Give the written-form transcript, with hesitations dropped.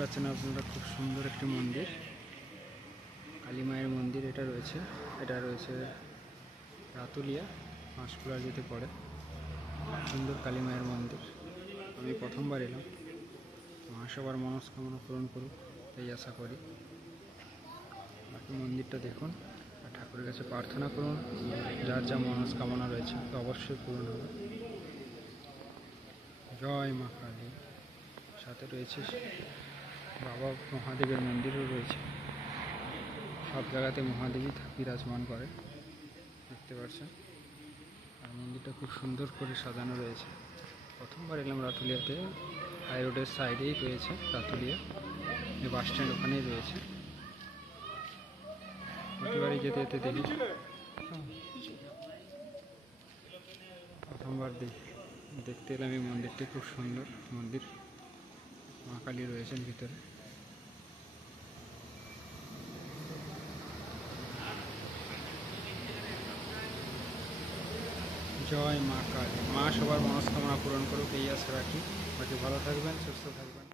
পাচ্ছেন আপনারা খুব সুন্দর একটি মন্দির, কালী মায়ের মন্দির এটা রয়েছে। রাতুলিয়া পাঁশকুড়া যেতে পড়ে। সুন্দর কালী মায়ের মন্দির, আমি প্রথমবার এলাম। মা সবার মনস্কামনা পূরণ করুক এই আশা করি। বাকি মন্দিরটা দেখুন আর ঠাকুরের কাছে প্রার্থনা করুন, যার যা মনস্কামনা রয়েছে তো অবশ্যই পূরণ হবে। জয় মা কালী। সাথে রয়েছে বাবা মহাদেবের মন্দিরও রয়েছে। সব জায়গাতে মহাদেবী বিরাজমান করে, দেখতে পাচ্ছেন। আর মন্দিরটা খুব সুন্দর করে সাজানো রয়েছে। প্রথমবার এলাম রাতুলিয়াতে। হাই রোডের সাইডেই রয়েছে রাতুলিয়া, এই বাস স্ট্যান্ড ওখানেই রয়েছে। প্রতিবারই যেতে যেতে দেখি, প্রথমবার দেখতে এলাম এই মন্দিরটি। খুব সুন্দর মন্দির, মা কালী রয়েছেন ভিতরে। জয় মা কালী। মা সবার মনস্কামনা পূরণ করুক এই আশা রাখি। বাকি ভালো থাকবেন, সুস্থ থাকবেন।